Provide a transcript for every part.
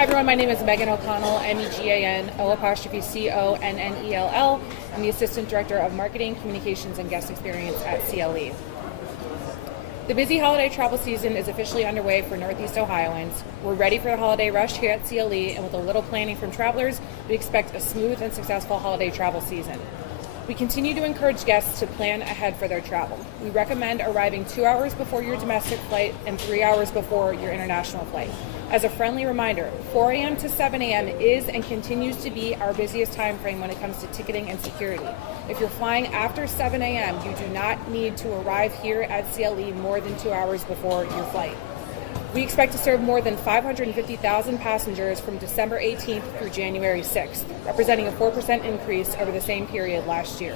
Hi everyone, my name is Megan O'Connell, MEGAN_CONNELL. I'm the Assistant Director of Marketing, Communications, and Guest Experience at CLE. The busy holiday travel season is officially underway for Northeast Ohioans. We're ready for the holiday rush here at CLE, and with a little planning from travelers, we expect a smooth and successful holiday travel season. We continue to encourage guests to plan ahead for their travel. We recommend arriving 2 hours before your domestic flight and 3 hours before your international flight. As a friendly reminder, 4 a.m. to 7 a.m. is and continues to be our busiest time frame when it comes to ticketing and security. If you're flying after 7 a.m., you do not need to arrive here at CLE more than 2 hours before your flight. We expect to serve more than 550,000 passengers from December 18th through January 6th, representing a 4% increase over the same period last year.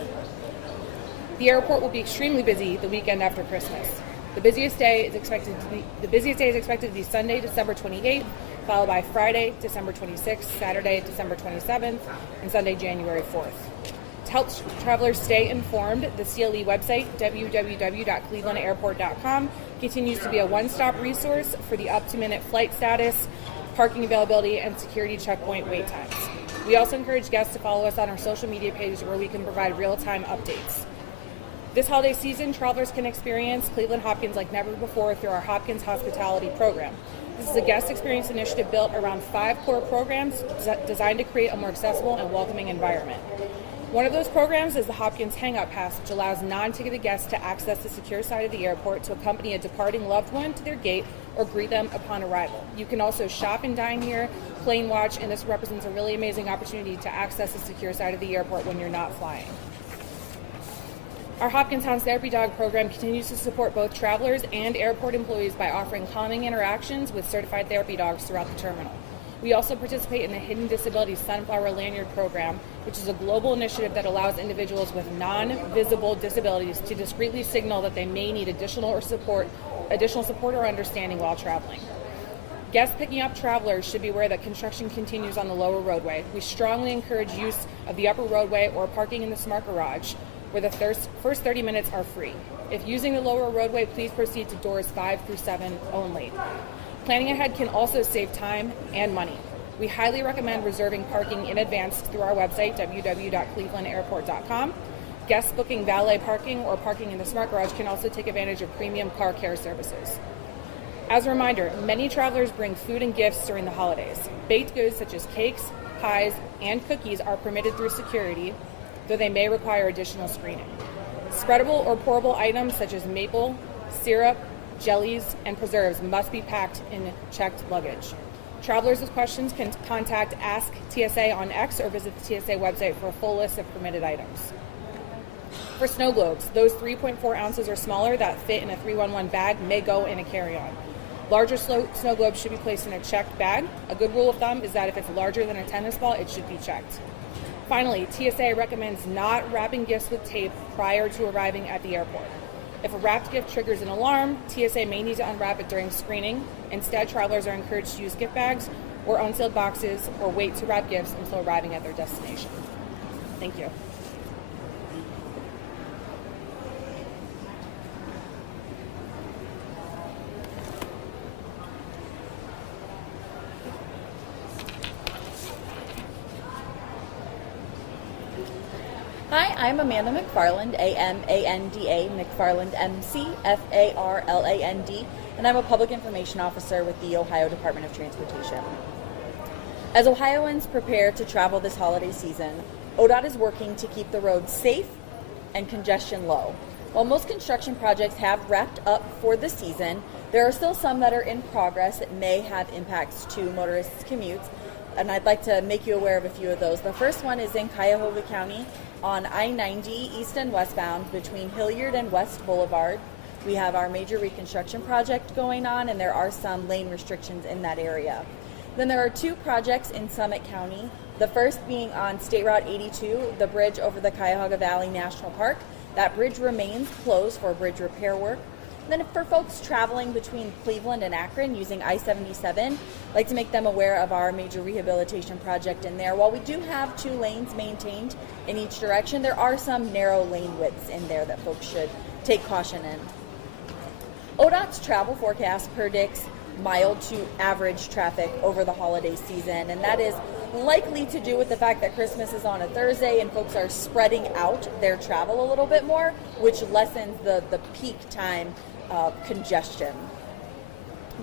The airport will be extremely busy the weekend after Christmas. The busiest day is expected to be Sunday, December 28th, followed by Friday, December 26th, Saturday, December 27th, and Sunday, January 4th. To help travelers stay informed, the CLE website, www.clevelandairport.com, continues to be a one-stop resource for the up-to-minute flight status, parking availability, and security checkpoint wait times. We also encourage guests to follow us on our social media pages where we can provide real-time updates. This holiday season, travelers can experience Cleveland Hopkins like never before through our Hopkins Hospitality Program. This is a guest experience initiative built around 5 core programs designed to create a more accessible and welcoming environment. One of those programs is the Hopkins Hangout Pass, which allows non-ticketed guests to access the secure side of the airport to accompany a departing loved one to their gate or greet them upon arrival. You can also shop and dine here, plane watch, and this represents a really amazing opportunity to access the secure side of the airport when you're not flying. Our Hopkins Hounds Therapy Dog program continues to support both travelers and airport employees by offering calming interactions with certified therapy dogs throughout the terminal. We also participate in the Hidden Disabilities Sunflower Lanyard program, which is a global initiative that allows individuals with non-visible disabilities to discreetly signal that they may need additional support or understanding while traveling. Guests picking up travelers should be aware that construction continues on the lower roadway. We strongly encourage use of the upper roadway or parking in the Smart Garage, where the first 30 minutes are free. If using the lower roadway, please proceed to doors 5 through 7 only. Planning ahead can also save time and money. We highly recommend reserving parking in advance through our website, www.clevelandairport.com. Guests booking valet parking or parking in the Smart Garage can also take advantage of premium car care services. As a reminder, many travelers bring food and gifts during the holidays. Baked goods such as cakes, pies, and cookies are permitted through security, though they may require additional screening. Spreadable or pourable items such as maple, syrup, jellies, and preserves must be packed in checked luggage. Travelers with questions can contact Ask TSA on X or visit the TSA website for a full list of permitted items. For snow globes, those 3.4 ounces or smaller that fit in a 311 bag may go in a carry-on. Larger snow globes should be placed in a checked bag. A good rule of thumb is that if it's larger than a tennis ball, it should be checked. Finally, TSA recommends not wrapping gifts with tape prior to arriving at the airport. If a wrapped gift triggers an alarm, TSA may need to unwrap it during screening. Instead, travelers are encouraged to use gift bags or unsealed boxes or wait to wrap gifts until arriving at their destination. Thank you. Hi, I'm Amanda McFarland, A-M-A-N-D-A, McFarland, M-C-F-A-R-L-A-N-D, and I'm a Public Information Officer with the Ohio Department of Transportation. As Ohioans prepare to travel this holiday season, ODOT is working to keep the roads safe and congestion low. While most construction projects have wrapped up for the season, there are still some that are in progress that may have impacts to motorists' commutes, and I'd like to make you aware of a few of those. The first one is in Cuyahoga County on I-90 east and westbound between Hilliard and West Boulevard. We have our major reconstruction project going on, and there are some lane restrictions in that area. Then there are 2 projects in Summit County, the first being on State Route 82, the bridge over the Cuyahoga Valley National Park. That bridge remains closed for bridge repair work. Then for folks traveling between Cleveland and Akron using I-77, I'd like to make them aware of our major rehabilitation project in there. While we do have 2 lanes maintained in each direction, there are some narrow lane widths in there that folks should take caution in. ODOT's travel forecast predicts mild to average traffic over the holiday season, and that is likely to do with the fact that Christmas is on a Thursday and folks are spreading out their travel a little bit more, which lessens the peak time congestion.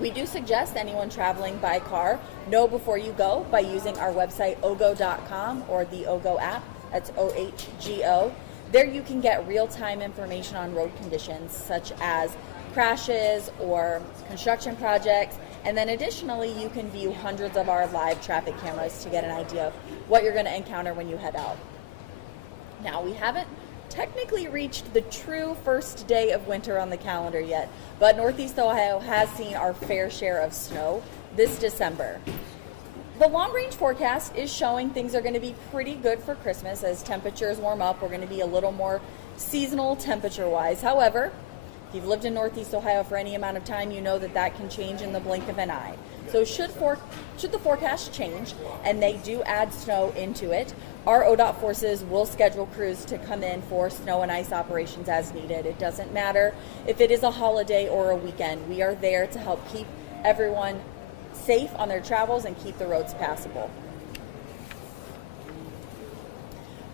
We do suggest anyone traveling by car know before you go by using our website ogo.com or the Ogo app. That's OHGO. There you can get real-time information on road conditions such as crashes or construction projects, and then additionally you can view hundreds of our live traffic cameras to get an idea of what you're going to encounter when you head out. Now, we haven't technically reached the true first day of winter on the calendar yet, but Northeast Ohio has seen our fair share of snow this December. The long-range forecast is showing things are going to be pretty good for Christmas. As temperatures warm up, we're going to be a little more seasonal temperature-wise. However, if you've lived in Northeast Ohio for any amount of time, you know that that can change in the blink of an eye. So should the forecast change, and they do add snow into it, our ODOT forces will schedule crews to come in for snow and ice operations as needed. It doesn't matter if it is a holiday or a weekend. We are there to help keep everyone safe on their travels and keep the roads passable.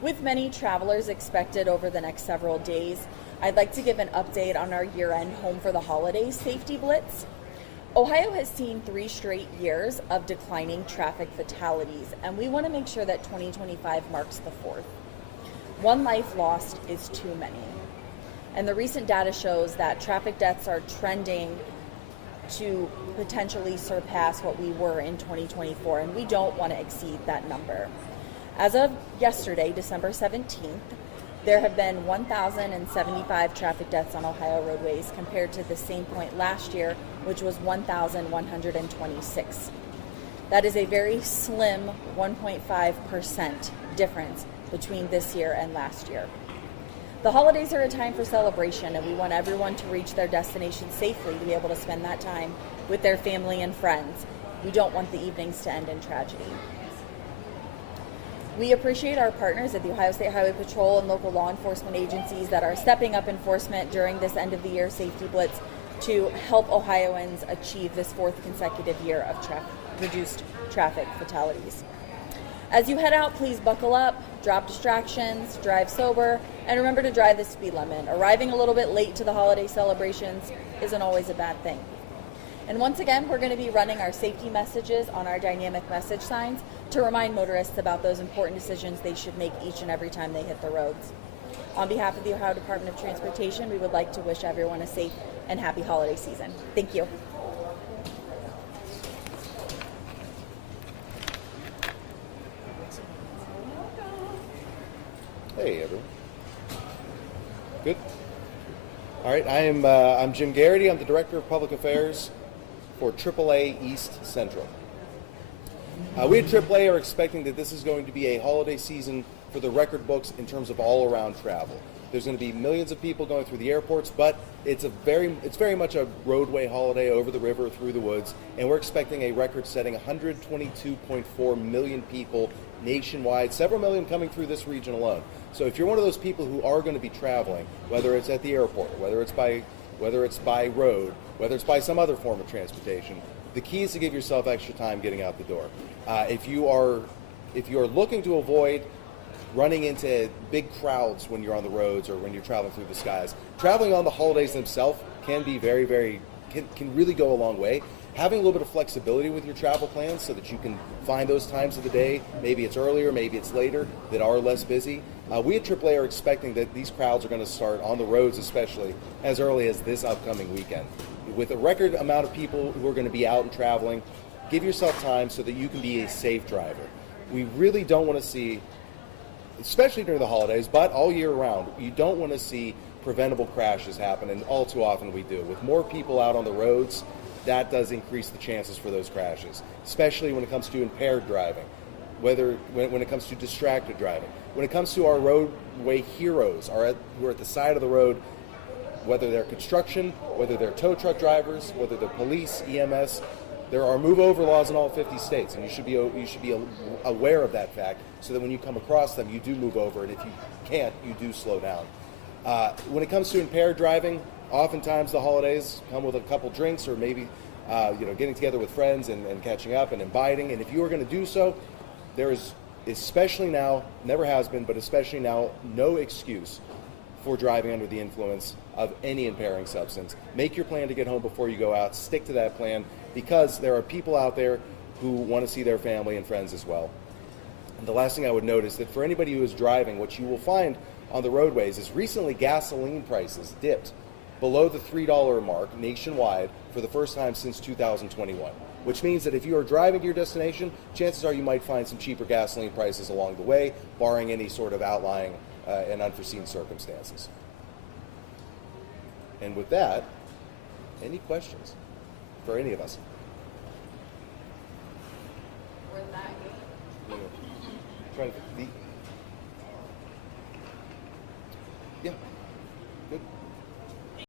With many travelers expected over the next several days, I'd like to give an update on our year-end Home for the Holidays safety blitz. Ohio has seen 3 straight years of declining traffic fatalities, and we want to make sure that 2025 marks the 4th. One life lost is too many. And the recent data shows that traffic deaths are trending to potentially surpass what we were in 2024, and we don't want to exceed that number. As of yesterday, December 17th, there have been 1,075 traffic deaths on Ohio roadways compared to the same point last year, which was 1,126. That is a very slim 1.5% difference between this year and last year. The holidays are a time for celebration, and we want everyone to reach their destination safely to be able to spend that time with their family and friends. We don't want the evenings to end in tragedy. We appreciate our partners at the Ohio State Highway Patrol and local law enforcement agencies that are stepping up enforcement during this end of the year safety blitz to help Ohioans achieve this 4th consecutive year of reduced traffic fatalities. As you head out, please buckle up, drop distractions, drive sober, and remember to drive the speed limit. Arriving a little bit late to the holiday celebrations isn't always a bad thing. And once again, we're going to be running our safety messages on our dynamic message signs to remind motorists about those important decisions they should make each and every time they hit the roads. On behalf of the Ohio Department of Transportation, we would like to wish everyone a safe and happy holiday season. Thank you. Hey everyone. Good. All right, I'm Jim Garrity. I'm the Director of Public Affairs for AAA East Central. We at AAA are expecting that this is going to be a holiday season for the record books in terms of all-around travel. There's going to be millions of people going through the airports, but it's very much a roadway holiday over the river, through the woods, and we're expecting a record-setting 122.4 million people nationwide, several million coming through this region alone. So if you're one of those people who are going to be traveling, whether it's at the airport, whether it's by road, whether it's by some other form of transportation, the key is to give yourself extra time getting out the door. If you are looking to avoid running into big crowds when you're on the roads or when you're traveling through the skies, traveling on the holidays themselves can be can really go a long way. Having a little bit of flexibility with your travel plans so that you can find those times of the day, maybe it's earlier, maybe it's later, that are less busy. We at AAA are expecting that these crowds are going to start on the roads, especially as early as this upcoming weekend. With a record amount of people who are going to be out and traveling, give yourself time so that you can be a safe driver. We really don't want to see, especially during the holidays, but all year round, you don't want to see preventable crashes happen, and all too often we do. With more people out on the roads, that does increase the chances for those crashes, especially when it comes to impaired driving, when it comes to distracted driving. When it comes to our roadway heroes who are at the side of the road, whether they're construction, whether they're tow truck drivers, whether they're police, EMS, there are move-over laws in all 50 states, and you should be aware of that fact so that when you come across them, you do move over, and if you can't, you do slow down. When it comes to impaired driving, oftentimes the holidays come with a couple drinks or maybe getting together with friends and catching up and imbibing. And if you are going to do so, there is, especially now, never has been, but especially now, no excuse for driving under the influence of any impairing substance. Make your plan to get home before you go out. Stick to that plan, because there are people out there who want to see their family and friends as well. And the last thing I would note is that for anybody who is driving, what you will find on the roadways is recently gasoline prices dipped below the $3 mark nationwide for the first time since 2021, which means that if you are driving to your destination, chances are you might find some cheaper gasoline prices along the way, barring any sort of outlying and unforeseen circumstances. And with that, any questions for any of us? We're that Trying to,